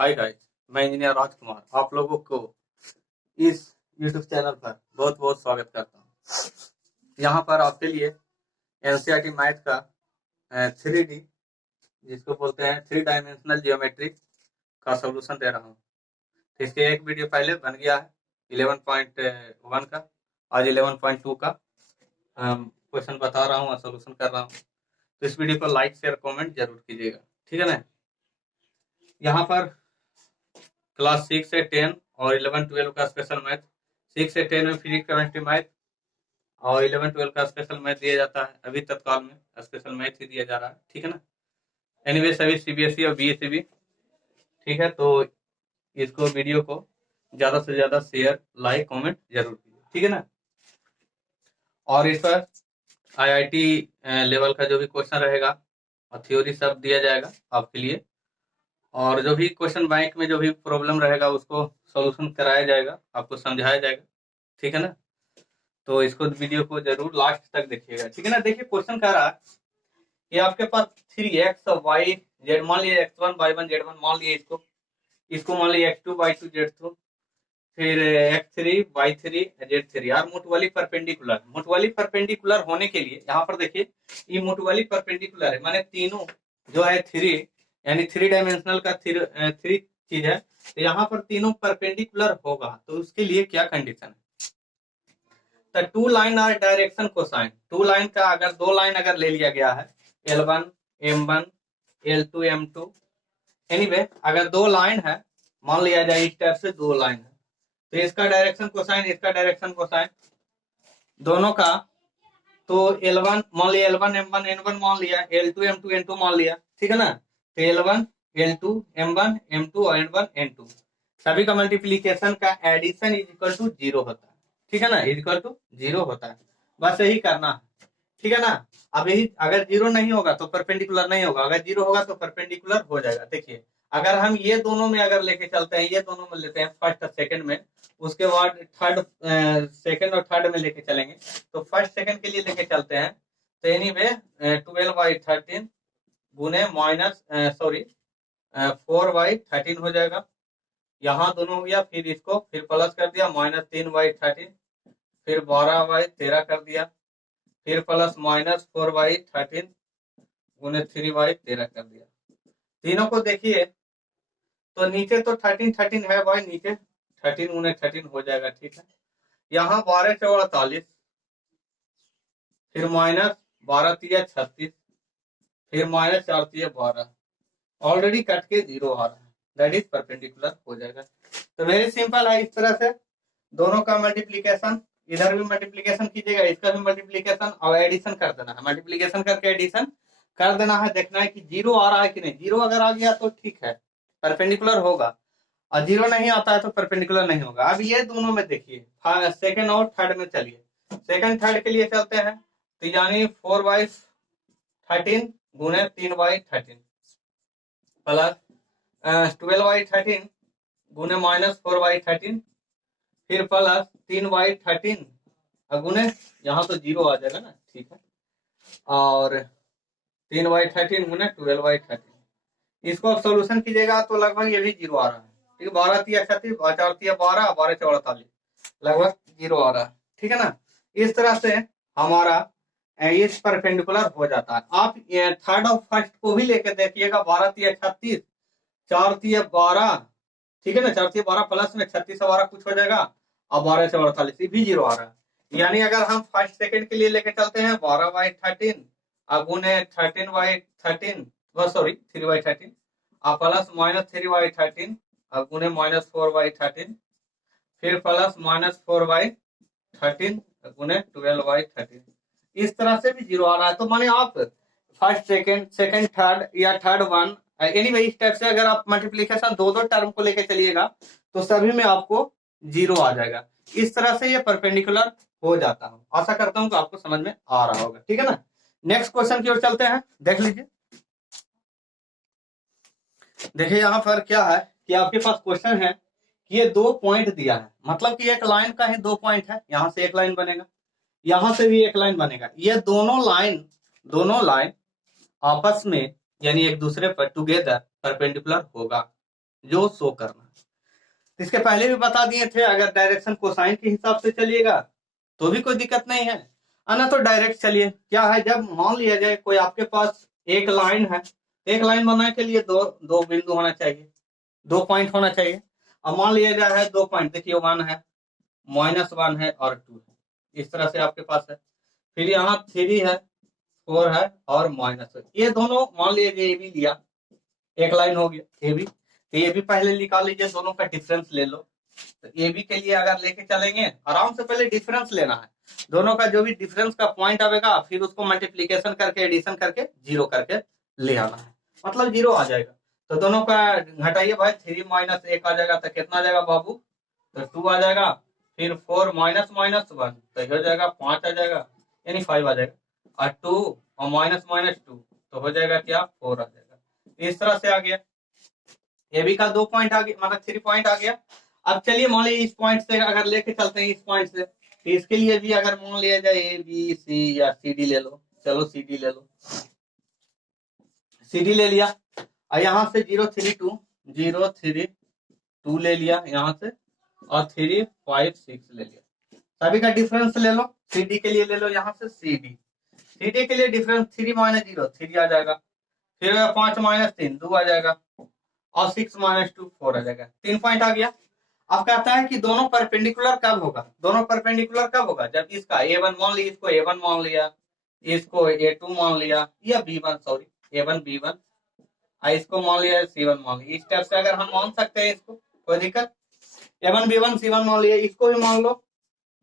Hi guys, मैं engineer राजकुमार आप लोगों को इस YouTube चैनल पर बहुत बहुत स्वागत करता हूँ। यहाँ पर आपके लिए एनसीईआरटी मैथ का 3D जिसको बोलते हैं 3 डायमेंशनल जियोमेट्री का सॉल्यूशन दे रहा हूँ। तो इसके एक वीडियो पहले बन गया है 11.1 का, आज 11.2 का क्वेश्चन बता रहा हूँ और सॉल्यूशन कर रहा हूँ। तो इस वीडियो को लाइक शेयर कमेंट जरूर कीजिएगा, ठीक है ना। यहाँ पर क्लास 6 से 10 और 11-12 का स्पेशल मैथ, 6 से 10 में फिजिक्स केमिस्ट्री मैथ और 11-12 का स्पेशल मैथ दिया जाता है। अभी तत्काल में स्पेशल मैथ ही दिया जा रहा है, ठीक है ना। एनीवे सभी सीबीएसई और बीएसई भी, ठीक है। तो इसको वीडियो को ज्यादा से ज्यादा शेयर लाइक कमेंट जरूर कीजिए, ठीक है ना। और इस पर आईआईटी लेवल का जो भी क्वेश्चन रहेगा और थ्योरी सब दिया जाएगा आपके लिए, और जो भी क्वेश्चन बैंक में जो भी प्रॉब्लम रहेगा उसको सॉल्यूशन कराया जाएगा, आपको समझाया जाएगा, ठीक है ना। तो इसको वीडियो को जरूर लास्ट तक देखिएगा, ठीक है ना। देखिए क्वेश्चन कह रहा है कि आपके पास 3x और y z, मान लिया x1 y1 z1, मान लिया इसको मान लिया x2 y2 z2, फिर x3 y3 z3 यार मुटवाली परपेंडिकुलर होने के लिए यहाँ पर देखिए ये मुटवाली परपेंडिकुलर है, माने तीनों जो है 3 यानी 3 डायमेंशनल का 3 चीज है, तो यहाँ पर तीनों परपेंडिकुलर होगा। तो उसके लिए क्या कंडीशन है, तो two line are direction cosine, two line का अगर दो लाइन अगर ले लिया गया है L1 M1 L2 M2, anyway अगर दो लाइन है, मान लिया जाए इस टाइप से दो लाइन है, तो इसका डायरेक्शन कोसाइन इसका डायरेक्शन कोसाइन दोनों का, तो L1 मान लिया L1 M1 N1 मान लिया, L2 M2 N2 मान लिया, ठीक है ना। तो L1 L2 M1 M2 और N1 N2 सभी का मल्टीप्लीकेशन का एडिशन इज इक्वल टू 0 होता है, ठीक है ना, इज इक्वल टू 0 होता है। बस यही करना है, ठीक है ना। अब यही अगर 0 नहीं होगा तो परपेंडिकुलर नहीं होगा, अगर 0 होगा तो परपेंडिकुलर हो जाएगा। देखिए अगर हम ये दोनों में अगर लेके चलते हैं, ये दोनों में लेते हैं फर्स्ट और सेकंड में, उसके बाद थर्ड सेकंड और थर्ड में लेके चलेंगे, तो फर्स्ट सेकंड के लिए लेके चलते हैं, तो एनीवे 12/13 गुने माइनस 4/13 हो जाएगा। यहाँ दोनों हो गया, फिर इसको फिर प्लस कर दिया -3/13, फिर 12/13 कर दिया, फिर प्लस -4/13 गुने 3/13 कर दिया। तीनों को देखिए तो नीचे तो 13 है भाई, नीचे 13 गुने 13 हो जाएगा, ठीक है। यहाँ 12×4 = 48, फिर -12×3 = 36, फिर -4×3 = 12, ऑलरेडी कट के 0 आ रहा है, दैट इज परपेंडिकुलर हो जाएगा। तो वेरी सिंपल है, इस तरह से दोनों का मल्टीप्लीकेशन, इधर भी मल्टीप्लीकेशन कीजिएगा, इसका भी मल्टीप्लीकेशन और एडिशन कर देना है, मल्टीप्लीकेशन करके एडिशन कर देना है, देखना है कि 0 आ रहा है कि नहीं। 0 अगर आ गया तो ठीक है, परपेंडिकुलर होगा, और 0 नहीं आता है तो परपेंडिकुलर नहीं होगा। अब ये दोनों में देखिए, सेकंड और थर्ड में चलिए, सेकंड थर्ड के लिए चलते हैं, तो यानी 4/13 गुने 3/13 प्लस 12/13 गुने -4/13, फिर प्लस 3/13 गुने, यहाँ तो 0 आ जाएगा ना, ठीक है, और 3/13 गुने 12/13, इसको अब सोल्यूशन कीजिएगा तो लगभग ये भी 0 आ रहा है, ठीक है। 12×3 = 36, 4×3 = 12, 12×4 = 48, लगभग 0 आ रहा है, ठीक है ना। इस तरह से हमारा इस परपेंडिकुलर हो जाता है। आप थर्ड और फर्स्ट को भी लेकर देखिएगा, 12×3 = 36, 4×3 = 12, ठीक है ना, 4×3 = 12 प्लस में 36 से 12 कुछ हो जाएगा, और 12×4 = 48, भी 0 आ रहा है। यानी अगर हम फर्स्ट सेकंड के लिए लेके चलते हैं 12/13 गुने 13/13 3/13 प्लस -3/13 गुने -4/13, फिर प्लस -4/13 गुने 12/13, इस तरह से भी 0 आ रहा है। तो माने आप फर्स्ट सेकंड थर्ड या थर्ड वन, एनीवे इस टाइप से अगर आप मल्टीप्लीकेशन दो टर्म को लेके चलिएगा तो सभी में आपको 0 आ जाएगा। इस तरह से ये परपेंडिकुलर हो जाता है। आशा करता हूं कि आपको समझ में आ रहा होगा, ठीक है ना। नेक्स्ट क्वेश्चन की ओर चलते हैं, देख लीजिए। देखिए यहाँ पर क्या है कि आपके पास क्वेश्चन है कि ये 2 पॉइंट दिया है, मतलब कि एक लाइन का ही 2 पॉइंट है, यहाँ से एक लाइन बनेगा, यहाँ से भी एक लाइन बनेगा। ये दोनों लाइन आपस में यानी एक दूसरे पर टुगेदर परपेंडिकुलर होगा, जो शो करना है। इसके पहले भी बता दिए थे, अगर डायरेक्शन कोसाइन के हिसाब से चलिएगा तो भी कोई दिक्कत नहीं है, ना तो डायरेक्ट चलिए। क्या है, जब मान लिया जाए कोई आपके पास एक लाइन है, एक लाइन बनाने के लिए दो दो बिंदु होना चाहिए, 2 पॉइंट होना चाहिए। अब मान लिया जाए है 2 पॉइंट, देखिए 1 है, -1 है और 2 है, इस तरह से आपके पास है। फिर यहाँ 3 है, 4 है और माइनस है। ये दोनों मान लीजिए ए बी लिया, एक लाइन हो गया ए बी, तो ये भी पहले निकाल लीजिए, दोनों का डिफरेंस ले लो। तो ए बी के लिए अगर लेके चलेंगे, आराम से पहले डिफरेंस लेना है, दोनों का जो भी डिफरेंस का पॉइंट आएगा, फिर उसको मल्टीप्लीकेशन करके एडिशन करके 0 करके ले आना है, मतलब 0 आ जाएगा। तो दोनों का घटाइए भाई, 3 - 1 आ जाएगा तो कितना आ जाएगा बाबू, तो 2 आ जाएगा। फिर 4 - -1 तो हो जाएगा 5 आ जाएगा, यानी 5 आ जाएगा, और 2 और -2 तो हो जाएगा क्या, 4 आ जाएगा। इस तरह से आ गया, ए बी का 2 पॉइंट आ गया, मतलब 3 पॉइंट आ गया। अब चलिए मान लीजिए इस पॉइंट से अगर लेके चलते हैं, इस पॉइंट से, तो इसके लिए भी अगर मान लिया जाए ए बी सी या सी डी ले लो, चलो सी डी ले लो, सी डी ले लिया, और यहाँ से 0 3 2 0 3 2 ले लिया यहाँ से, और 3 5 6 ले लिया, सभी का डिफरेंस ले लो। सी डी के लिए ले लो यहाँ से सी डी के लिए डिफरेंस 3 - 0 3 आ जाएगा, फिर 5 - 3 2 आ जाएगा, और 6 - 2 4 आ जाएगा, 3 पॉइंट आ गया। अब कहता है कि दोनों परपेंडिकुलर कब होगा, दोनों परपेंडिकुलर कब होगा, जब इसका A1 मान लिया, इसको A1 मान लिया, इसको A2 मान लिया, या B1 सॉरी A1 B1, इसको मान लिया C1 मान लिया, इस टाइप से अगर हम मान सकते हैं इसको, कोई दिक्कत। A1 B1 C1 मान लिया, इसको भी मान लो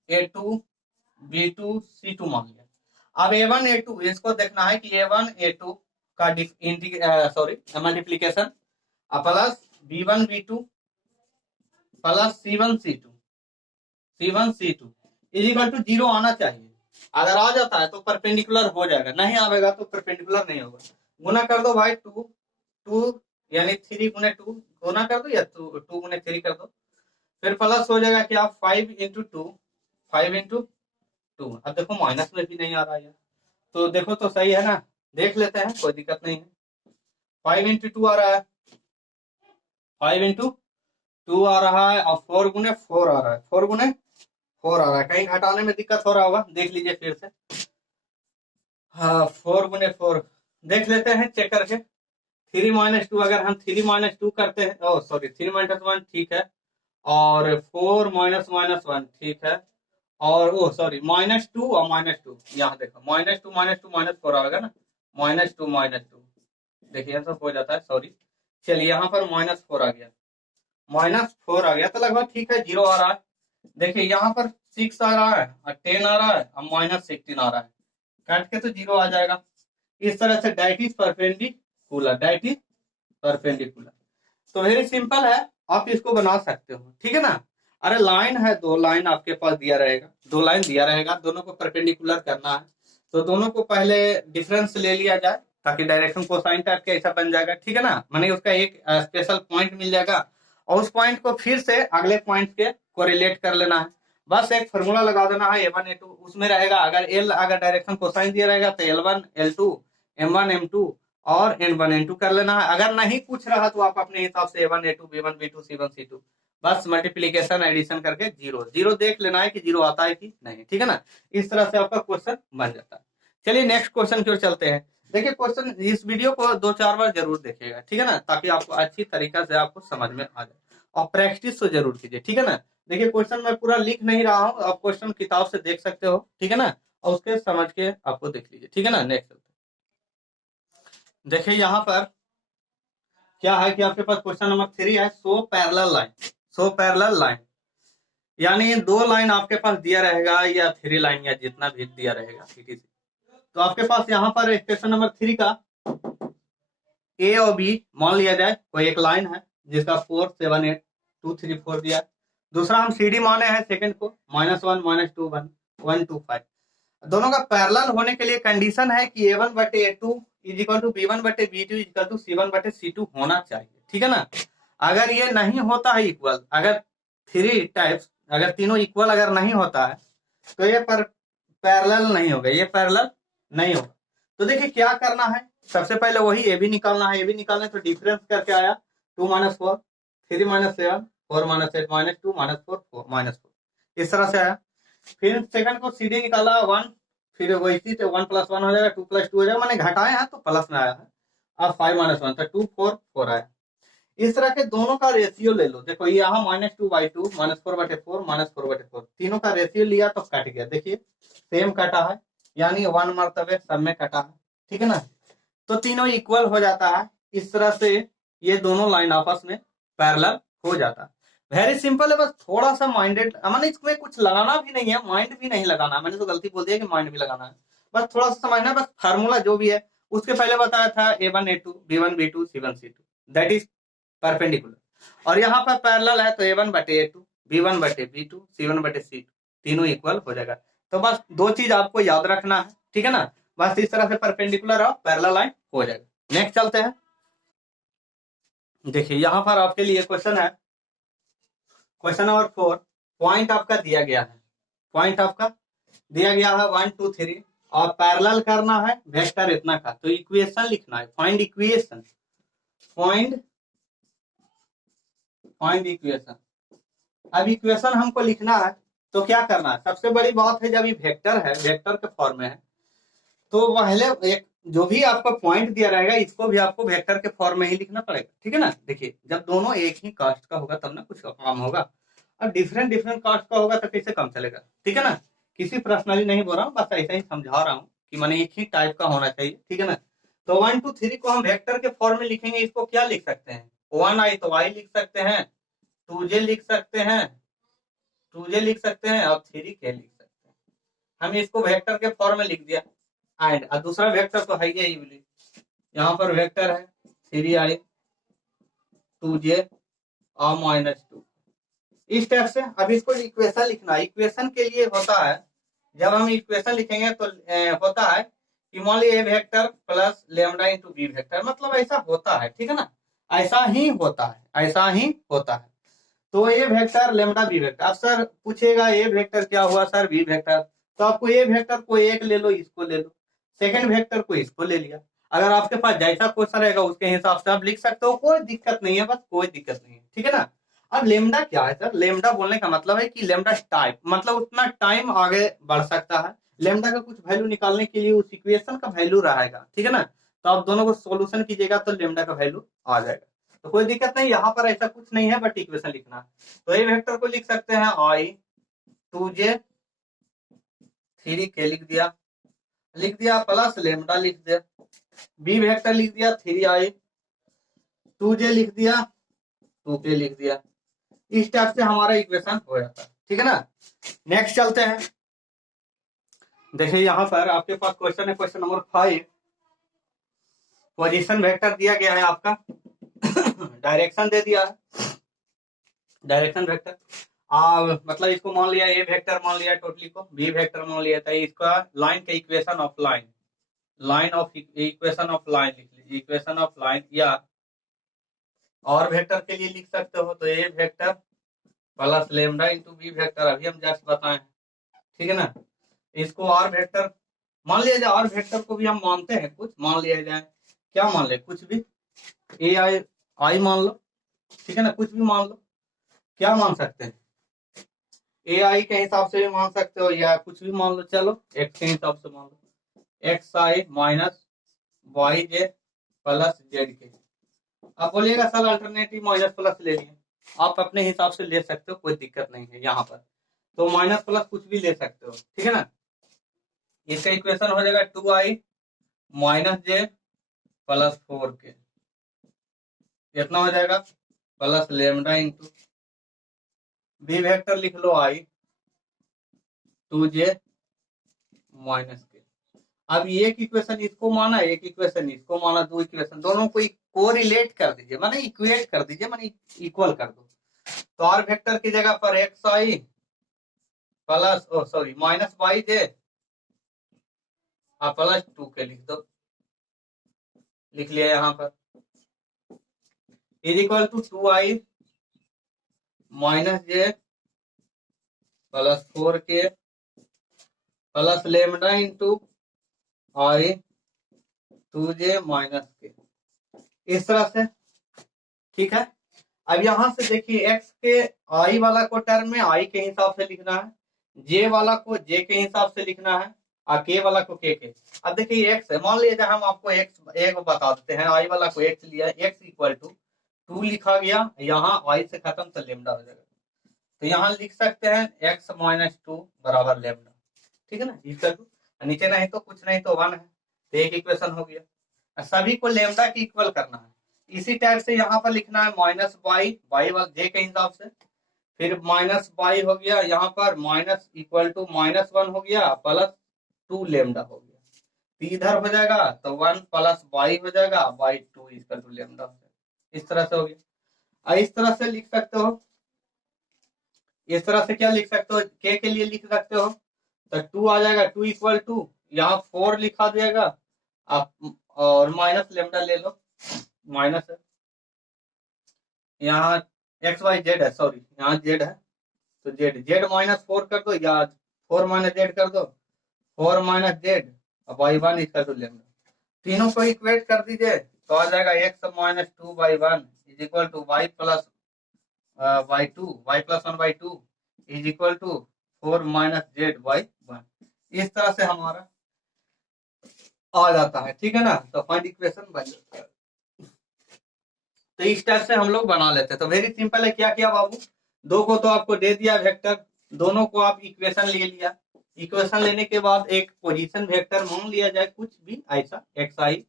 A2 B2 C2 मान लिया। अब A1 A2 इसको देखना है कि A1 A2 का multiplication plus B1 B2 plus C1 C2 is equal to 0 आना चाहिए। अगर आ जाता है तो परपेंडिकुलर हो जाएगा, नहीं आएगा तो परपेंडिकुलर नहीं होगा। गुना कर दो भाई, 2 यानी 3 × 2 गुना कर दो, या 2 × 3 कर दो, फिर प्लस हो जाएगा क्या, 5 × 2 5 × 2। अब देखो माइनस में भी नहीं आ रहा है, तो देखो तो सही है ना, देख लेते हैं, कोई दिक्कत नहीं है। 5 × 2 आ रहा है, 5 × 2 आ रहा है, और 4 × 4 आ रहा है, 4 × 4 आ रहा है। कहीं घटाने में दिक्कत हो रहा होगा, देख लीजिए फिर से। हाँ 4 × 4 देख लेते हैं चेक करके। 3 - 2 अगर हम 3 - 2 करते हैं, ओ सॉरी 3 - 1 ठीक है, और 4 - -1 ठीक है, और ओ सॉरी -2 और -2, यहाँ देखो -2 -4 आएगा ना, -2 देखिए सब हो जाता है, सॉरी। चलिए यहाँ पर -4 आ गया, -4 आ गया, तो लगभग ठीक है, 0 आ रहा है। देखिए यहाँ पर 6 आ रहा है और 10 आ रहा है और -16 आ रहा है, काट के तो 0 आ जाएगा। इस तरह से डाइट इज परपेंडिकुलर। तो वेरी सिंपल है, आप इसको बना सकते हो, ठीक है ना। अरे लाइन है, 2 लाइन आपके पास दिया रहेगा, 2 लाइन दिया रहेगा, दोनों को परपेंडिकुलर करना है, तो दोनों को पहले डिफरेंस ले लिया जाए, ताकि डायरेक्शन कोसाइन टाइप के ऐसा बन जाएगा, ठीक है ना, माने उसका एक स्पेशल पॉइंट मिल जाएगा, और उस पॉइंट को फिर से अगले पॉइंट के कोरिलेट कर लेना है। बस एक फॉर्मूला लगा देना है, A1 A2 उसमें रहेगा, अगर डायरेक्शन कोसाइन दिया रहेगा तो L1 L2 M1 M2 और N1 N2 कर लेना है। अगर नहीं पूछ रहा तो आप अपने हिसाब से A1 A2 B1 B2 C1 C2 बस मल्टीप्लीकेशन एडिशन करके 0 देख लेना है कि 0 आता है कि नहीं, ठीक है ना। इस तरह से आपका क्वेश्चन बन जाता है। चलिए नेक्स्ट क्वेश्चन की ओर चलते हैं। देखिए क्वेश्चन, इस वीडियो को 2-4 बार जरूर देखिएगा, ठीक है ना, ताकि आपको अच्छी तरीका से आपको समझ में आ जाए, और प्रैक्टिस तो जरूर कीजिए, ठीक है ना। देखिए क्वेश्चन मैं पूरा लिख नहीं रहा हूँ, आप क्वेश्चन किताब से देख सकते हो, ठीक है ना, और उसके समझ के आपको देख लीजिए, ठीक है ना। नेक्स्ट देखिए यहाँ पर क्या है कि आपके पास क्वेश्चन नंबर 3 है, सो पैरेलल लाइन, यानी 2 लाइन आपके पास दिया रहेगा, या 3 लाइन, या जितना भी दिया रहेगा, तो आपके पास यहाँ पर क्वेश्चन नंबर 3 का ए और बी मान लिया जाए, कोई एक लाइन है जिसका 4 7 8 2 3 4 दिया है। दूसरा हम सी डी माने हैं सेकंड को, -1 -2 1 1 2 5। दोनों का पैरेलल होने के लिए कंडीशन है कि A1/A2 = B1/B2 = C1/C2 होना चाहिए, ठीक है ना। अगर ये नहीं होता है इक्वल, अगर 3 टाइप्स अगर तीनों इक्वल अगर नहीं होता है, तो ये पैरेलल नहीं होगा, ये पैरेलल नहीं होगा। तो देखिए क्या करना है, सबसे पहले वही ए बी निकालना है, ए बी निकालने तो डिफरेंस करके आया 2 - 4, 3 minus 7 4 minus 8 minus 2 minus 4 minus 4 इस तरह से आया। फिर सेकंड को सीधे निकाला 1, फिर वैसी तो 1 प्लस 1 हो जाएगा, 2 प्लस 2 हो जाएगा, मैंने घटाए हैं तो प्लस में आया है। अब 5 माइनस 1 था 2 4 4 आया। इस तरह के दोनों का रेशियो ले लो। देखो ये यहाँ -2/2 -4/4 -4/4 तीनों का रेशियो लिया तो कट गया। देखिए सेम कटा है, यानी 1 मरतबे सब में कटा है, ठीक है ना। तो तीनों इक्वल हो जाता है। इस तरह से ये दोनों लाइन आपस में पैरेलल हो जाता है। वेरी सिंपल है, बस थोड़ा सा माइंडेड, मैंने इसमें कुछ लगाना भी नहीं है, माइंड भी नहीं लगाना। मैंने तो गलती बोल दिया कि माइंड भी लगाना है, बस थोड़ा सा समझना है। बस फार्मूला जो भी है उसके पहले बताया था A1 A2 B1 B2 C1 C2 that is perpendicular. और यहाँ पर पैरेलल है तो A1 बटे A2 B1 बटे B2 C1 बटे C2 तीनों इक्वल हो जाएगा। तो बस दो चीज आपको याद रखना है, ठीक है ना। बस इस तरह से परपेंडिकुलर और पैरेलल लाइन हो जाएगा। नेक्स्ट चलते हैं। देखिए यहाँ पर आपके लिए क्वेश्चन है, क्वेश्चन नंबर 4। पॉइंट आपका दिया गया है, पॉइंट आपका दिया गया है 1 2 3 और पैरेलल करना है वेक्टर इतना का। तो इक्वेशन लिखना है, फाइंड इक्वेशन, फाइंड इक्वेशन। अब इक्वेशन हमको लिखना है तो क्या करना है, सबसे बड़ी बात है जब ये वेक्टर है, वेक्टर के फॉर्म में है, तो पहले एक जो भी आपका पॉइंट दिया रहेगा इसको भी आपको वेक्टर के फॉर्म में ही लिखना पड़ेगा, ठीक है ना। देखिए जब दोनों एक ही कास्ट का होगा तब ना कुछ काम होगा, अब डिफरेंट डिफरेंट कास्ट का होगा तो कैसे काम चलेगा, ठीक है ना। किसी पर्सनली नहीं बोल रहा हूँ, बस ऐसा ही समझा रहा हूँ कि मैंने एक ही टाइप का होना चाहिए, ठीक है ना। तो 1 2 3 को हम वेक्टर के फॉर्म में लिखेंगे। इसको क्या लिख सकते हैं, 1i तो i लिख सकते हैं, 2j लिख सकते हैं, 2j लिख सकते हैं और 3k लिख सकते हैं। हम इसको वेक्टर के फॉर्म में लिख दिया। एंड दूसरा वेक्टर तो है ही, यहाँ पर वेक्टर है 3i 2j और -2 इस टाइप से। अब इसको इक्वेशन लिखना। इक्वेशन के लिए होता है, जब हम इक्वेशन लिखेंगे तो होता है कि मान लीजिए a vector plus lambda into B vector, मतलब ऐसा होता है, ठीक है ना। ऐसा ही होता है, ऐसा ही होता है। तो A vector lambda B vector. अब सर पूछेगा ए वेक्टर क्या हुआ सर बी वेक्टर, तो आपको ए वेक्टर को एक ले लो, इसको ले लो, सेकंड वेक्टर को इसको ले लिया। अगर आपके पास जैसा क्वेश्चन रहेगा उसके हिसाब से आप लिख सकते हो, कोई दिक्कत नहीं है, बस कोई दिक्कत नहीं है, ठीक है ना। अब लेमडा क्या है सर, लेमडा बोलने का मतलब है कि लेमडा टाइप, मतलब उतना टाइम आगे बढ़ सकता है। लेमडा का कुछ वैल्यू निकालने के लिए उस इक्वेशन का वैल्यू रहेगा, ठीक है ना। तो आप दोनों को सोल्यूशन कीजिएगा तो लेमडा का वैल्यू आ जाएगा, तो कोई दिक्कत नहीं। यहाँ पर ऐसा कुछ नहीं है, बट इक्वेशन लिखना है। तो ए वेक्टर को लिख सकते हैं i 2j 3k लिख दिया प्लस लेमडा लिख दिया। बी वेक्टर लिख दिया 3i 2j लिख दिया 2k लिख दिया। इस टाइप से हमारा इक्वेशन हो जाता है, ठीक है ना। नेक्स्ट चलते हैं। देखिए यहाँ पर आपके पास क्वेश्चन है, क्वेश्चन नंबर 5। पोजीशन वेक्टर दिया गया है आपका, डायरेक्शन दे दिया है, डायरेक्शन वेक्टर। मतलब इसको मान लिया ए वेक्टर मान लिया, टोटली को बी वेक्टर मान लिया था। इसका लाइन का equation of line, line of equation of line लिख लीजिए, इक्वेशन ऑफ लाइन। या और वेक्टर के लिए लिख सकते हो तो A vector plus lambda into B vector, अभी हम जस्ट बताए, ठीक है ना। इसको और वेक्टर मान लिया जाए, और वेक्टर को भी हम मानते हैं, कुछ मान लिया जाए, क्या मान ले, कुछ भी ए आई मान लो, ठीक है ना, कुछ भी मान लो। क्या मान सकते हैं, ए आई के हिसाब से भी मान सकते हो या कुछ भी मान लो। चलो एक्स के हिसाब से मान लो, एक्स आई minus y j plus Z के। आप बोलिएगा सर अल्टरनेटिव माइनस प्लस ले लिए, आप अपने हिसाब से ले सकते हो, कोई दिक्कत नहीं है। यहाँ पर तो माइनस प्लस कुछ भी ले सकते हो, ठीक है ना। इसका इक्वेशन हो जाएगा 2i minus j plus 4k, कितना हो जाएगा plus lambda into B vector लिख लो i 2j माइनस के। अब एक इक्वेशन इसको माना, एक इक्वेशन इसको माना, दो इक्वेशन दोनों को कोरिलेट कर दीजिए, माने इक्वेट कर दीजिए, माने इक्वल कर दो। तो आर वेक्टर की जगह पर x i plus sorry minus y j plus 2k लिख दो, लिख लिया यहाँ पर, is equal to 2i minus j plus 4k plus lambda into i 2j minus k. इस तरह से, ठीक है। अब यहाँ से देखिए x के i वाला को टर्म में i के हिसाब से लिखना है, j वाला को j के हिसाब से लिखना है, और k वाला को k के। अब देखिए x है, मान लीजिए हम आपको x एक बता देते हैं, i वाला को x लिया, x इक्वल टू 2 लिखा गया, यहाँ i से खत्म तो लेमडा हो जाएगा। तो यहाँ लिख सकते हैं x माइनस 2 बराबर लेमडा, ठीक है ना, इक्वल टू, नीचे नहीं तो कुछ नहीं तो 1 है, तो एक इक्वेशन हो गया। सभी को लेमडा की इक्वल करना है। इसी टाइप से यहाँ पर लिखना है माइनस वाई वाला जे के हिसाब से, फिर माइनस वाई हो गया, यहाँ पर माइनस इक्वल टू माइनस 1 हो गया प्लस 2 लेमडा हो गया, तो इधर हो जाएगा तो 1 प्लस वाई हो जाएगा बाई 2 इक्वल टू लेमडा हो जाएगा। इस तरह से हो गया। और इस तरह से लिख सकते हो, इस तरह से क्या लिख सकते हो, के लिए लिख सकते हो तो 2 आ जाएगा, 2 इक्वल टू यहाँ 4 लिखा देगा आप, और माइनस लेमडा ले लो, माइनस है यहाँ एक्स वाई जेड है, सॉरी यहाँ जेड है, तो जेड जेड माइनस 4 कर दो, या 4 माइनस जेड कर दो, 4 माइनस जेड और वाई 1 इक्वल टू लेमडा, तीनों को इक्वेट कर दीजिए तो आ जाएगा x minus 2 by 1 is equal to y plus by 2, y plus 1 by 2 is equal to 4 minus z by 1। इस तरह से हमारा आ जाता है, ठीक है ना, तो फाइंड इक्वेशन बन जाता है। तो इस टाइप से हम लोग बना लेते हैं। तो वेरी सिंपल है, क्या किया बाबू, दो को तो आपको दे दिया वेक्टर, दोनों को आप इक्वेशन ले लिया, इक्वेशन लेने के बाद एक पोजीशन वेक्टर मान लिया जाए कुछ भी ऐसा, एक्स आई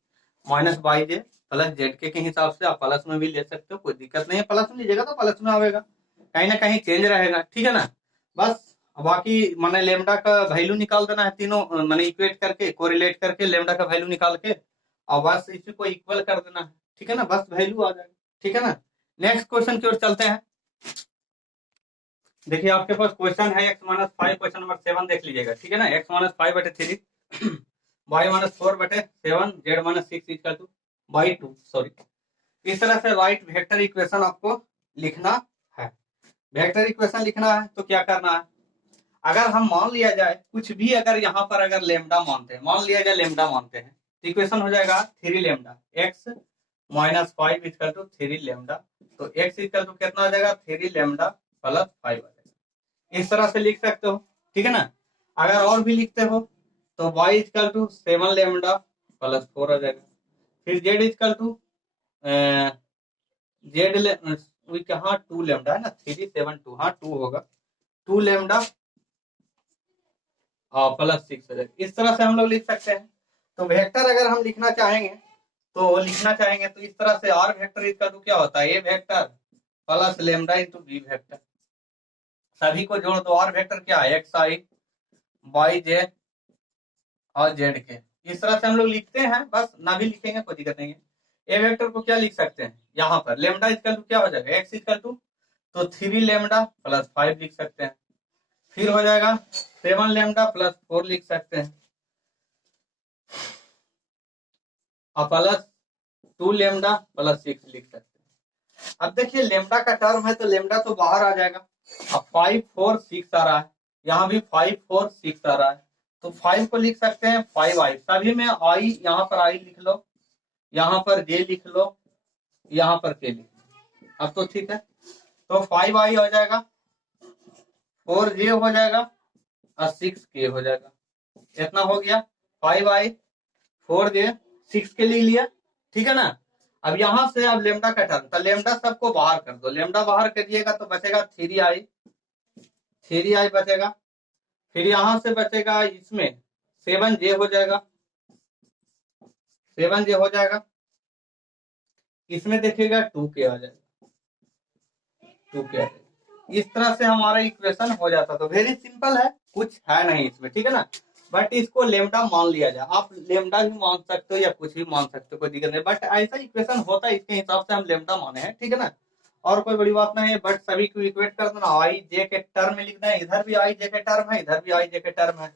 minus y j plus Z के हिसाब से, आप प्लस में भी ले सकते हो, कोई दिक्कत नहीं है, प्लस में लीजिएगा तो प्लस में आएगा, कहीं ना कहीं चेंज रहेगा, ठीक है ना। बस बाकी मैंने लेमडा का वैल्यू निकाल देना है, तीनों मैंने इक्वेट करके कोरिलेट करके लेमडा का वैल्यू निकाल के, और बस इसी को इक्वल कर देना है, ठीक है ना, बस वैल्यू आ जाएगा, ठीक है ना। नेक्स्ट क्वेश्चन की ओर चलते हैं। देखिए आपके पास क्वेश्चन है x माइनस 5, क्वेश्चन नंबर 7 देख लीजिएगा, ठीक है ना, x माइनस 5 बटे 3 y माइनस 4 बटे 7 z minus 6 equal two by 2, sorry. इस तरह से राइट वेक्टर इक्वेशन आपको लिखना है। वेक्टर इक्वेशन लिखना है तो क्या करना है, अगर हम मान लिया जाए कुछ भी, अगर यहाँ पर अगर लेमडा मानते हैं, मान लिया जाए लेमडा मानते हैं, तो इक्वेशन हो जाएगा 3 lambda x minus 5 equal to 3 lambda, तो x इक्वल टू कितना आ जाएगा 3 लेमडा प्लस 5 आ जाएगा। इस तरह से लिख सकते हो, ठीक है ना। अगर और भी लिखते हो तो y equal to 7 lambda plus 4 आ जाएगा, फिर z इक्वल टू जेड हाँ 2 लेमडा है ना, 3 7 2, हाँ 2 होगा, 2 लेमडा प्लस 6 हो जाएगा। इस तरह से हम लोग लिख सकते हैं। तो वेक्टर अगर हम लिखना चाहेंगे तो इस तरह से आर वेक्टर इक्वल टू क्या होता है, A vector plus lambda into B vector, सभी को जोड़ दो, आर वेक्टर क्या है एक्स आई वाई जे और जेड के। इस तरह से हम लोग लिखते हैं, बस ना भी लिखेंगे कोई दिक्कत नहीं है। ए वेक्टर को क्या लिख सकते हैं, यहाँ पर लेमडा इक्वल टू क्या हो जाएगा, एक्स इक्वल टू तो 3 लेमडा प्लस 5 लिख सकते हैं, फिर हो जाएगा 7 लेमडा प्लस 4 लिख सकते हैं, और प्लस 2 लेमडा प्लस 6 लिख सकते हैं। अब देखिए लेमडा का टर्म है तो लेमडा तो बाहर आ जाएगा, अब 5 4 6 आ रहा है, यहाँ भी 5 4 6 आ रहा है, तो 5 को लिख सकते हैं 5 आई, सभी में आई, यहाँ पर आई लिख लो, यहाँ पर जे लिख लो, यहाँ पर के लिख लो, अब तो ठीक है। तो 5 आई हो जाएगा, 4 जे हो जाएगा और 6 के हो जाएगा, इतना हो गया, 5 आई 4 जे 6 के लिए लिया, ठीक है ना। अब यहाँ से अब लेमडा का टर्म, तो लेमडा सबको बाहर कर दो, लेमडा बाहर करिएगा तो बचेगा 3 आई बचेगा, फिर यहाँ से बचेगा इसमें 7 जे हो जाएगा, 7 जे हो जाएगा, इसमें देखिएगा 2 के आ जाएगा, 2 के आ जाएगा। इस तरह से हमारा इक्वेशन हो जाता। तो वेरी सिंपल है, कुछ है नहीं इसमें, ठीक है ना, बट इसको लेमडा मान लिया जाए, आप लेमडा भी मान सकते हो या कुछ भी मान सकते हो, कोई दिक्कत नहीं, बट ऐसा इक्वेशन होता है, इसके हिसाब से हम लेमडा माने हैं, ठीक है ना, और कोई बड़ी बात नहीं है। बट सभी को इक्वेट कर देना, आई जे के टर्म में लिखना है, इधर भी आई जे के टर्म है, इधर भी आई जे के टर्म है,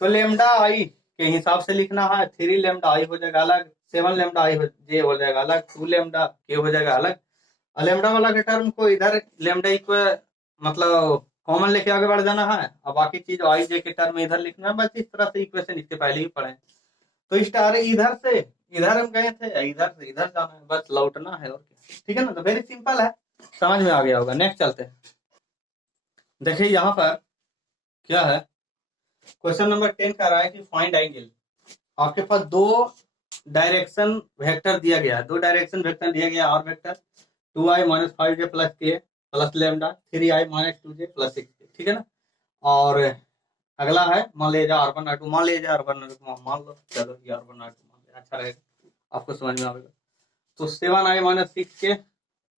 तो लेमडा आई के हिसाब से लिखना है, 3 लेमडा आई हो जाएगा अलग, 7 लेमडा आई जे हो जाएगा अलग, 2 लेमडा के हो जाएगा अलग, लेमडा वाला के टर्म को इधर लेमडा इक्वल मतलब कॉमन लेके आगे बढ़ जाना है, और बाकी चीज आई जे के टर्म में इधर लिखना है, बस इस तरह से इक्वेशन इसके पहले ही पढ़े। तो स्टार इधर से इधर हम गए थे, इधर से इधर जाना है, बस लौटना है और क्या, ठीक है ना। तो वेरी सिंपल है, समझ में आ गया होगा। नेक्स्ट चलते हैं। देखिए यहाँ पर क्या है, क्वेश्चन नंबर 10 का रहा है कि फाइंड एंगल। आपके पास दो डायरेक्शन वेक्टर दिया गया है, दो डायरेक्शन वेक्टर दिया गया R vector 2i minus 5j plus K plus lambda 3i minus 2j plus 6k, ठीक है ना। और अगला है मान लीजिए R1 R2, मान लीजिए R1 R2 मान लो, चलो ये R1 R2 मान लिया, अच्छा रहेगा, आपको समझ में आएगा। तो 7i minus 6k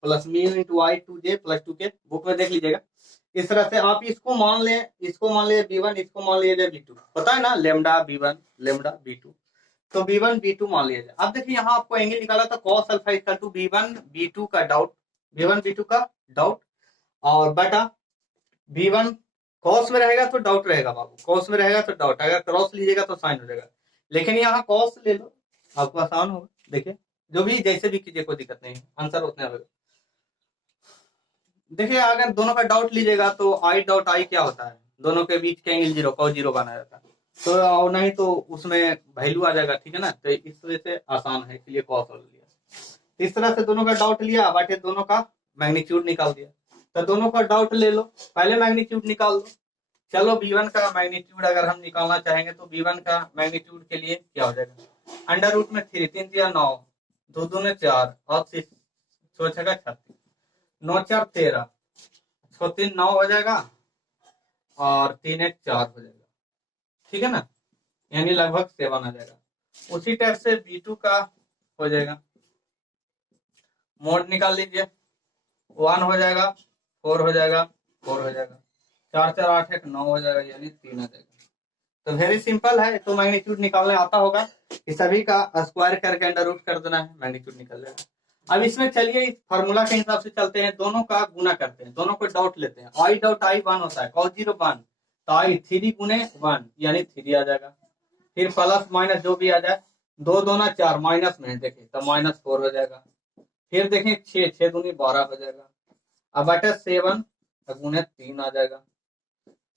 plus mean into i 2j plus 2k, book में देख लीजिएगा। इस तरह से आप इसको मान ले, इसको मान लीजिए B1, इसको मान लीजिए B2, पता है ना लेमडा B1 लेमडा B2, तो B1 B2 मान लिया जाए। अब देखिए यहाँ आपको एंगल निकाला था cos alpha equal to B1 B2 का डाउट, B1 B2 का डाउट, और बटा B1 cos में रहेगा तो डाउट रहेगा बाबू, cos में रहेगा तो डाउट, अगर क्रॉस लीजिएगा तो साइन हो जाएगा। लेकिन यहाँ cos ले लो, आपको आसान होगा। देखिए जो भी जैसे भी कीजिए कोई दिक्कत नहीं है, आंसर उतने आएगा। देखिए अगर दोनों का डाउट लीजिएगा तो आई डाउट आई क्या होता है, दोनों के बीच के एंगल जीरो cos जीरो बना जाता है, तो और नहीं तो उसमें वैल्यू आ जाएगा, ठीक है ना। तो इस वजह से आसान है, इसलिए cos लिया। इस तरह से दोनों का डाउट लिया, बाकी दोनों का मैग्नीट्यूड निकाल दिया। तो दोनों का डाउट ले लो, पहले मैग्नीट्यूड निकाल लो। चलो B1 का मैग्नीट्यूड अगर हम निकालना चाहेंगे तो B1 का मैग्नीट्यूड के लिए क्या हो जाएगा, अंडर रूट में 3, 3 3 9, 2 2 4 और 6 36, 9 4 13, 6 3 9 हो जाएगा और 3 1 4 हो जाएगा, ठीक है ना, यानी लगभग 7 आ जाएगा। उसी टाइप से B2 का हो जाएगा, मोड निकाल लीजिए, 1 हो जाएगा, 4 हो जाएगा, 4 हो जाएगा, 4 4 8 1 9 हो जाएगा, यानी 3 आ जाएगा। तो वेरी सिंपल है, तो मैग्नीट्यूड निकालने आता होगा कि सभी का स्क्वायर करके अंडर रूट कर देना है, मैग्नीट्यूड निकल जाएगा। अब इसमें चलिए इस फार्मूला के हिसाब से चलते हैं, दोनों का गुना करते हैं, दोनों को डाउट लेते हैं। आई डाउट आई 1 होता है, cos 0 1, तो आई 3 गुने 1 यानी 3 आ जाएगा, फिर प्लस माइनस जो भी आ जाए, 2 2 4 माइनस में देखें तो माइनस 4 हो जाएगा, फिर देखें 6 6 दूनी 12 हो जाएगा, अब बटे 7 गुने 3 आ जाएगा,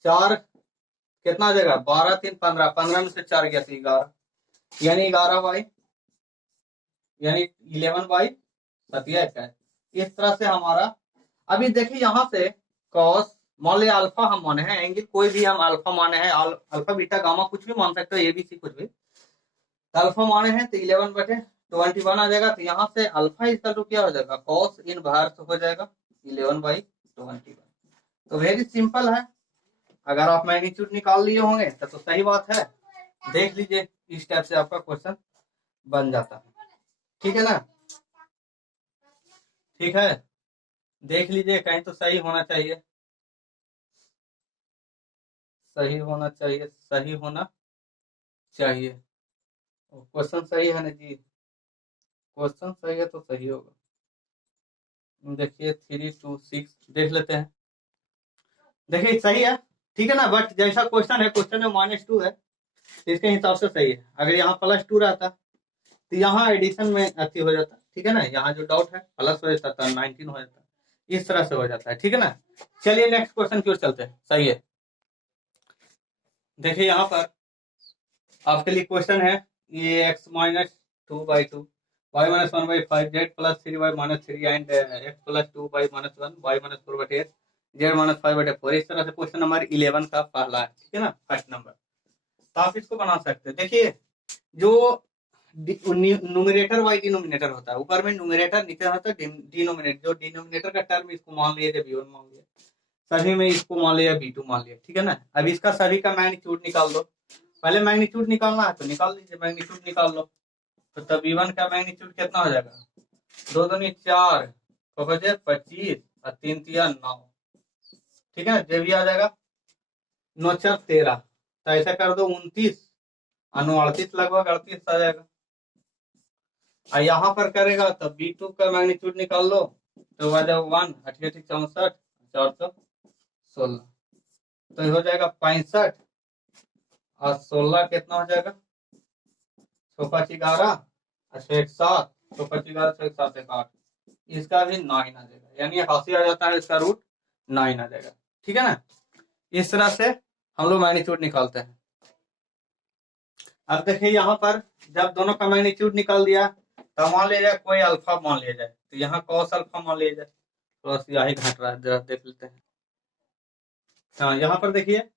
4 कितना आ जाएगा, 12 3 15, 15 में से 4 गया 11, यानी 11 यानी 11/27 है। इस तरह से हमारा, अभी देखिए यहाँ से cos मान लिया अल्फा हम माने हैं, एंगल कोई भी हम अल्फा माने हैं, अल्फा बीटा गामा कुछ भी मान सकते हो, एबीसी कुछ भी, तो अल्फा माने हैं तो 11/21 आ जाएगा। तो यहाँ से अल्फा इक्वल टू क्या हो जाएगा, cos इनवर्स हो जाएगा 11/21। तो वेरी सिंपल है, अगर आप मैग्नीट्यूड निकाल लिए होंगे तो सही बात है, देख लीजिए इस टाइप से आपका क्वेश्चन बन जाता है, ठीक है ना। ठीक है, देख लीजिए कहीं तो सही होना चाहिए, सही होना चाहिए, सही होना चाहिए। क्वेश्चन सही है ना जी, क्वेश्चन सही है तो सही होगा। देखिए 3 2 6 देख लेते हैं, देखिए सही है, ठीक है ना। बट जैसा क्वेश्चन है, क्वेश्चन में -2 है, इसके हिसाब से सही है। अगर यहाँ +2 रहता तो यहाँ एडिशन में अच्छी हो जाता, ठीक है ना, यहाँ जो डाउट है प्लस हो जाता है 19 हो जाता है, इस तरह से हो जाता है, ठीक है ना। चलिए नेक्स्ट क्वेश्चन की ओर चलते हैं, सही है। देखिए यहाँ पर आपके लिए क्वेश्चन है, ये x-2/2 y-1/5 z+3y-3 and x+2y-1 y-4/8 z-5/4, इस तरह से क्वेश्चन नंबर 11 का पहला है, ठीक है ना, फर्स्ट नंबर। तो आप इसको बना सकते हैं। देखिए जो न्यूमरेटर बाई डिनोमिनेटर होता है, ऊपर में न्यूमरेटर नीचे होता है डिनोमिनेटर, जो डिनोमिनेटर का टर्म इसको मान लिया B1 मान लिया, सभी में इसको मान लिया B2 मान लिया, ठीक है ना। अब इसका सभी का मैग्नीट्यूड निकाल दो, पहले मैग्नीट्यूड निकालना है तो निकाल लीजिए, मैग्नीट्यूड निकाल लो। तो तब B1 का मैग्नीट्यूड कितना हो जाएगा, 2 दूनी 4 25 और 3 3 9, ठीक है, जो भी आ जाएगा 9 4 13, तो ऐसा कर दो 29 और 9 38, लगभग 38 आ जाएगा। और यहाँ पर करेगा तब B2 का मैग्नीट्यूड निकाल लो, तो आ जाएगा 1 8 8 64 416, तो हो जाएगा 65 और 16 कितना हो जाएगा 6 5 11 और 6 1 7, 6 5 11 6 7 1 8, इसका भी 9 आ जाएगा, यानी हासिल आ जाता है, इसका रूट 9 आ जाएगा, ठीक है ना। इस तरह से हम लोग मैग्नीट्यूड निकालते हैं। अब देखिए यहाँ पर जब दोनों का मैग्नीट्यूड निकाल दिया तो मान लिया जाए कोई अल्फा मान लिया जाए, तो यहाँ cos अल्फा मान लिया जाए, थोड़ा स्याही घट रहा है, जरा देख लेते हैं। हाँ, यहाँ पर देखिए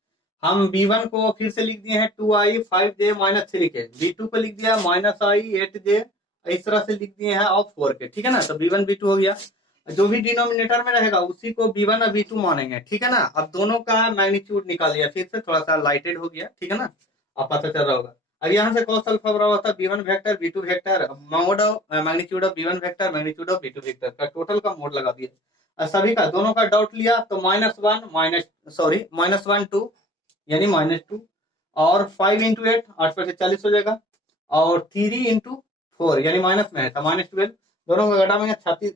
हम B1 को फिर से लिख दिए हैं 2i 5j माइनस 3 के, B2 को लिख दिया -i 8j, इस तरह से लिख दिए हैं और 4 के, ठीक है ना। तो B1 B2 हो गया, जो भी डिनोमिनेटर में रहेगा उसी को B1 और B2 मानेंगे, ठीक है ना। अब दोनों का मैग्नीट्यूड निकाल लिया, फिर से थोड़ा सा लाइटेड हो गया, ठीक है ना, अब पता चल रहा होगा। अब यहाँ से कॉस अल्फा बराबर होता है B1 vector B2 vector mode of magnitude of B1 vector magnitude of B2 vector का टोटल का मोड लगा दिया, सभी का दोनों का डॉट लिया तो -1 यानी -2, और 5 इंटू 8 8 पर से 40 हो जाएगा, और 3 इंटू 4 यानी माइनस में है तो -12, दोनों का घटाएंगे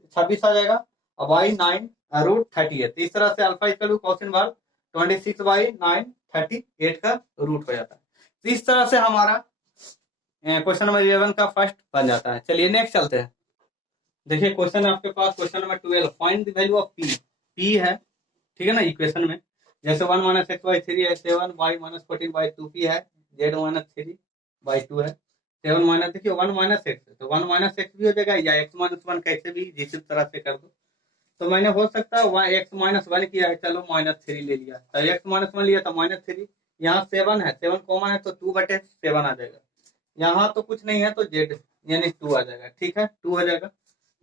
26 आ जाएगा, और बाई 9 रूट 38। इस तरह से अल्फा इक्वल कॉस इनवर्स 26/9 38 का रूट हो जाता है। तो इस तरह से हमारा क्वेश्चन नंबर 11 का फर्स्ट बन जाता है। चलिए नेक्स्ट चलते हैं। देखिए क्वेश्चन आपके पास question number 12, find the value of P है, ठीक है ना। इक्वेशन में जैसे 1 - x/3 है, 7 y - 14/2p है, z - 3/2 है, 7 माइनस देखिए 1 - x, तो 1 - x भी हो जाएगा या x - 1 कैसे भी जिस तरह से कर दो। तो मैंने हो सकता है x - 1 किया है, चलो -3 ले लिया, तो x - 1 लिया तो -3, यहाँ 7 है, 7 कॉमन है तो 2/7 आ जाएगा, यहाँ तो कुछ नहीं है तो z यानी 2 आ जाएगा, ठीक है 2 हो जाएगा।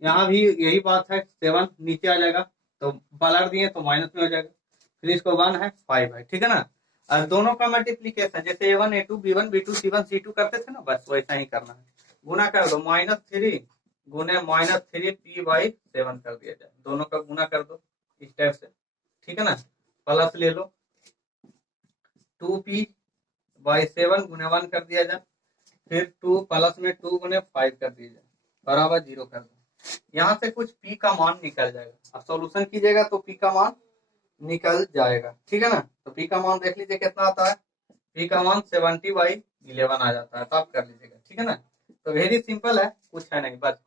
यहाँ भी यही बात है, 7 नीचे आ जाएगा तो पलट दिए तो माइनस में हो जाएगा, फिर इसको 1 है 5 है, ठीक है ना। और दोनों का मल्टीप्लीकेशन जैसे A1 A2 B1 B2 C1 C2 करते थे ना, बस वैसा ही करना है। गुना कर दो -3 गुने -3 p/7 कर दिया जाए, दोनों का गुना कर दो इस टाइप से, ठीक है ना। प्लस ले लो 2p/7 गुने 1 कर दिया जाए, फिर 2 प्लस में 2 गुने 5 कर दिया जाए बराबर 0 कर दो। यहाँ से कुछ p का मान निकल जाएगा, अब सॉल्यूशन कीजिएगा तो p का मान निकल जाएगा, ठीक है ना। तो p का मान देख लीजिए कितना आता है, p का मान 70/11 आ जाता है, तो आप कर लीजिएगा, ठीक है ना। तो वेरी सिंपल है, कुछ है नहीं बस।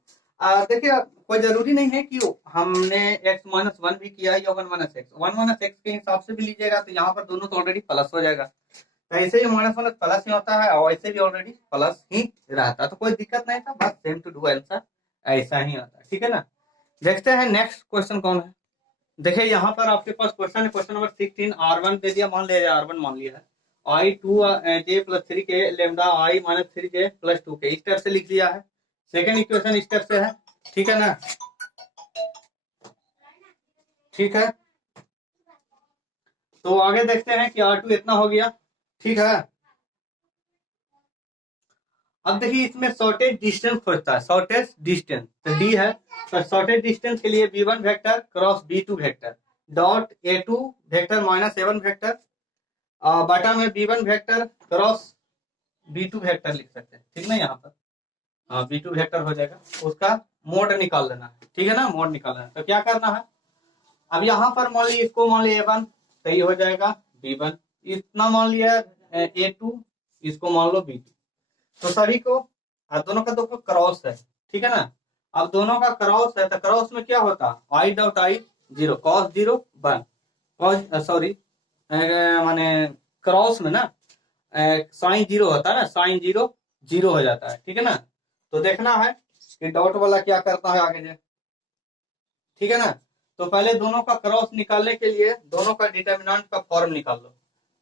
देखिए कोई जरूरी नहीं है कि हमने x - 1 भी किया या 1 - x, 1 - x के हिसाब से भी लीजिएगा तो यहाँ पर दोनों तो ऑलरेडी प्लस हो जाएगा, तो ऐसे ही -1 प्लस ही होता है और ऐसे भी ऑलरेडी प्लस ही रहता है, तो कोई दिक्कत नहीं था, बस सेम टू डू आंसर ऐसा ही आता है, ठीक है ना। देखते हैं नेक्स्ट क्वेश्चन कौन है। देखिए यहाँ पर आपके पास क्वेश्चन है, क्वेश्चन नंबर 16, R1 दे दिया, मान लिया R1 मान लिया है, i2j + 3 के लेमडा i - 3j + 2 के, इस टाइप से लिख दिया है। सेकंड इक्वेशन इस टाइप से है, ठीक है ना, ठीक है। तो आगे देखते हैं कि R2 इतना हो गया, ठीक है। अब देखिए इसमें शॉर्टेज डिस्टेंस खोजता है, शॉर्टेज डिस्टेंस तो डी है, तो शॉर्टेज डिस्टेंस के लिए B1 vector cross B2 vector dot A2 vector -A1 vector बटा में B1 vector cross B2 vector लिख सकते हैं, ठीक ना। यहाँ पर B2 वेक्टर हो जाएगा, उसका मोड निकाल लेना है, ठीक है ना, मोड निकालना है। तो क्या करना है, अब यहाँ पर मान ली इसको मान लिया A1 तो ये हो जाएगा B1, इतना मान लिया A2, इसको मान लो B2, तो सभी को दोनों का दो क्रॉस है, ठीक है ना। अब दोनों का क्रॉस है तो क्रॉस में क्या होता है, i dot i 0 cos 0 1 cos sorry माने क्रॉस में ना साइन 0 होता है ना, साइन 0 0 हो जाता है, ठीक है ना। तो देखना है कि डॉट वाला क्या करता है आगे जे, ठीक है ना। तो पहले दोनों का क्रॉस निकालने के लिए दोनों का डिटर्मिनेंट का फॉर्म निकाल लो,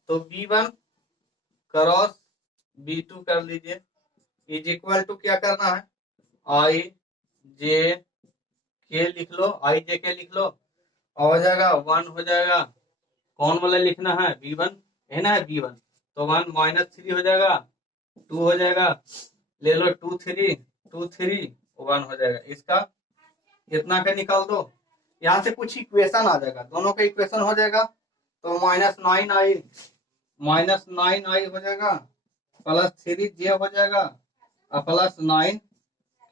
तो B1 क्रॉस B2 कर लीजिए इज इक्वल टू क्या करना है, आई जे के लिख लो, आई जे के लिख लो, हो जाएगा 1 हो जाएगा, कौन वाला लिखना है B1 है ना, B1 तो 1 -3 हो जाएगा, 2 हो जाएगा, ले लो 2 3 2 3 1 हो जाएगा, इसका इतना का निकाल दो। यहाँ से कुछ इक्वेशन आ जाएगा, दोनों का इक्वेशन हो जाएगा, तो -9i हो जाएगा +3j हो जाएगा और +9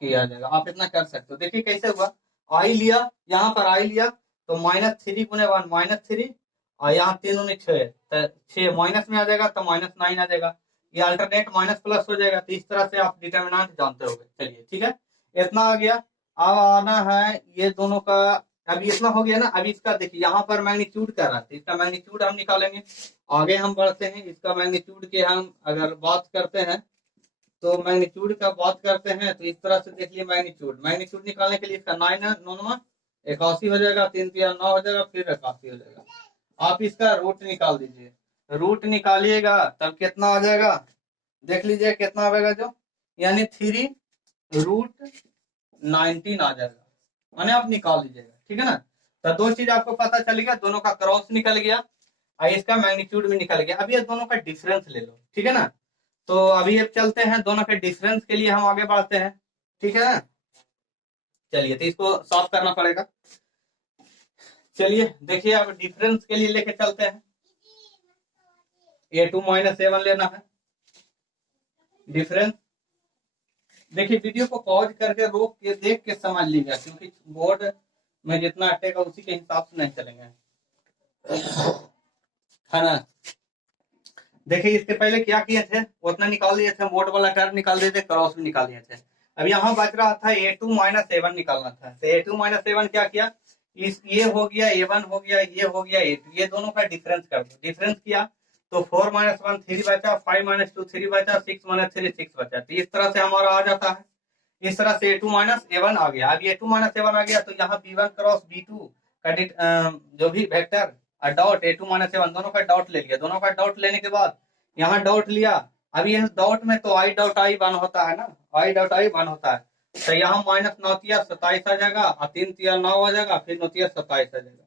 किया जाएगा। आप इतना कर सकते हो, देखिए कैसे हुआ, आई लिया, यहाँ पर आई लिया तो -3 गुने 1 -3 और यहाँ 3 गुने 6 तो 6 माइनस में आ जाएगा तो -9 आ जाएगा, ये अल्टरनेट माइनस प्लस हो जाएगा, तो इस तरह से आप डिटर्मिनेंट जानते होंगे। चलिए ठीक है, इतना आ गया। अब आना है ये दोनों का, अभी इतना हो गया ना, अभी इसका देखिए यहाँ पर मैग्नीट्यूड कर रहा था, इसका मैग्नीट्यूड हम निकालेंगे। आगे हम बढ़ते हैं, इसका मैग्नीट्यूड के हम अगर बात करते हैं तो मैग्नीट्यूड का बात करते हैं तो इस तरह से देखिए मैग्नीट्यूड निकालने के लिए इसका 9 है 9 81 हो जाएगा, 3 तिया 9 हो जाएगा, फिर 81 हो जाएगा। आप इसका रूट निकाल दीजिए, रूट निकालिएगा तब कितना आ जाएगा, देख लीजिए कितना आएगा जो, यानी 3√19 आ जाएगा, माने आप निकाल लीजिएगा, ठीक है ना। तो दो चीज आपको पता चल गया, दोनों का क्रॉस निकल गया और इसका मैग्नीट्यूड भी निकल गया। अब ये दोनों का डिफरेंस ले लो, ठीक है ना। तो अभी अब चलते हैं दोनों के डिफरेंस के लिए हम आगे बढ़ते हैं, ठीक है ना। चलिए तो इसको सॉल्व करना पड़ेगा। चलिए देखिए अब डिफरेंस के लिए लेके चलते हैं, A2 - A1 लेना है डिफरेंस। देखिए वीडियो को पॉज करके रोक के देख के समझ लीजिए, क्योंकि बोर्ड में जितना अटेगा उसी के हिसाब से नहीं चलेंगे, है ना। देखिए इसके पहले क्या किए थे, उतना निकाल लिए थे, मोड वाला टर्म निकाल दिए थे, क्रॉस भी निकाल लिए थे। अब यहाँ बच रहा था A2 - A1 निकालना था। तो A2 - A1 क्या किया, इस ये हो गया A1 हो गया, ये हो गया A2, ये दोनों का डिफरेंस कर दो। डिफरेंस किया तो 4 - 1 3 बचा, 5 - 2 3 बचा, 6 - 3 6 बचा। तो इस तरह से हमारा आ जाता है, इस तरह से A2 - A1 आ गया। अब A2 - A1 आ गया तो यहाँ B1 क्रॉस B2 का जो भी वेक्टर डॉट A2 - A1 दोनों का डॉट ले लिया। दोनों का डॉट लेने के बाद यहाँ डॉट लिया। अब ये डॉट में तो I डॉट I 1 होता है ना, I डॉट I 1 होता है। तो यहाँ -9 तिया 27 आ जाएगा और 3 तिया 9 आ जाएगा, फिर 9 तिया 27 आ जाएगा।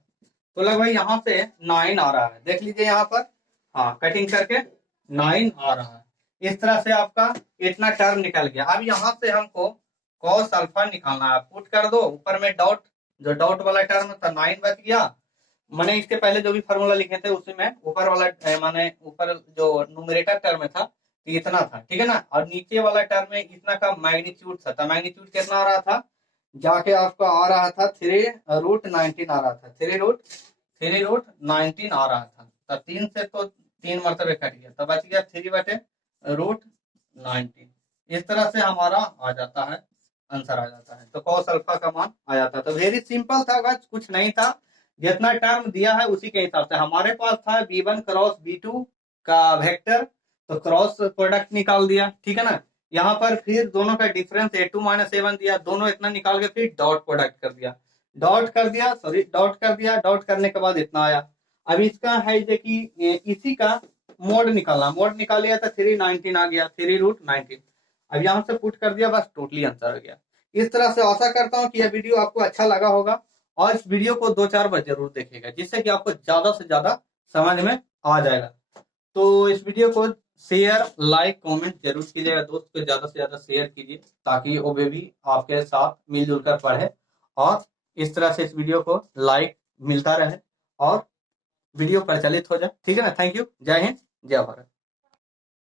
तो लगभग यहाँ से 9 आ रहा है, देख लीजिए यहाँ पर, हाँ कटिंग करके 9 आ रहा है। इस तरह से आपका इतना टर्म निकल गया। अब यहाँ से हमको cos अल्फा निकालना है, पुट कर दो ऊपर में डॉट, जो डॉट वाला टर्म था 9 बच गया। मैंने इसके पहले जो भी फॉर्मूला लिखे थे उसमें ऊपर वाला माने ऊपर जो न्यूमरेटर टर्म था तो इतना था, ठीक है ना। और नीचे वाला टर्म में इतना का मैग्नीट्यूड था। तो मैग्नीट्यूड कितना आ रहा था, जाके आपका आ रहा था 3√19 आ रहा था, 3√19 आ रहा था। तो 3 से तो 3 मरतबे कट गया, तो बच गया 3/√19। इस तरह से हमारा आ जाता है, आंसर आ जाता है। तो cos अल्फा का मान आ जाता है। तो वेरी सिंपल था, कुछ नहीं था, जितना टर्म दिया है उसी के हिसाब से। हमारे पास था B1 क्रॉस B2 का वेक्टर, तो क्रॉस प्रोडक्ट निकाल दिया, ठीक है ना। यहाँ पर फिर दोनों का डिफरेंस A2 - A1 दिया, दोनों इतना निकाल के फिर डॉट प्रोडक्ट कर दिया, डॉट कर दिया, सॉरी डॉट कर दिया। डॉट करने के बाद इतना आया। अब इसका है जो कि इसी का मोड निकालना, मोड निकालिए तो 319 आ गया, 3√19। अब यहाँ से पुट कर दिया, बस टोटली आंसर आ गया। इस तरह से आशा करता हूँ कि यह वीडियो आपको अच्छा लगा होगा और इस वीडियो को 2-4 बार जरूर देखिएगा, जिससे कि आपको ज्यादा से ज्यादा समझ में आ जाएगा। तो इस वीडियो को शेयर, लाइक, कमेंट जरूर कीजिएगा, दोस्त को ज्यादा से ज्यादा शेयर कीजिए ताकि वो भी आपके साथ मिलजुल कर पढ़े और इस तरह से इस वीडियो को लाइक मिलता रहे और वीडियो प्रचलित हो जाए, ठीक है ना। थैंक यू, जय हिंद, जय भारत।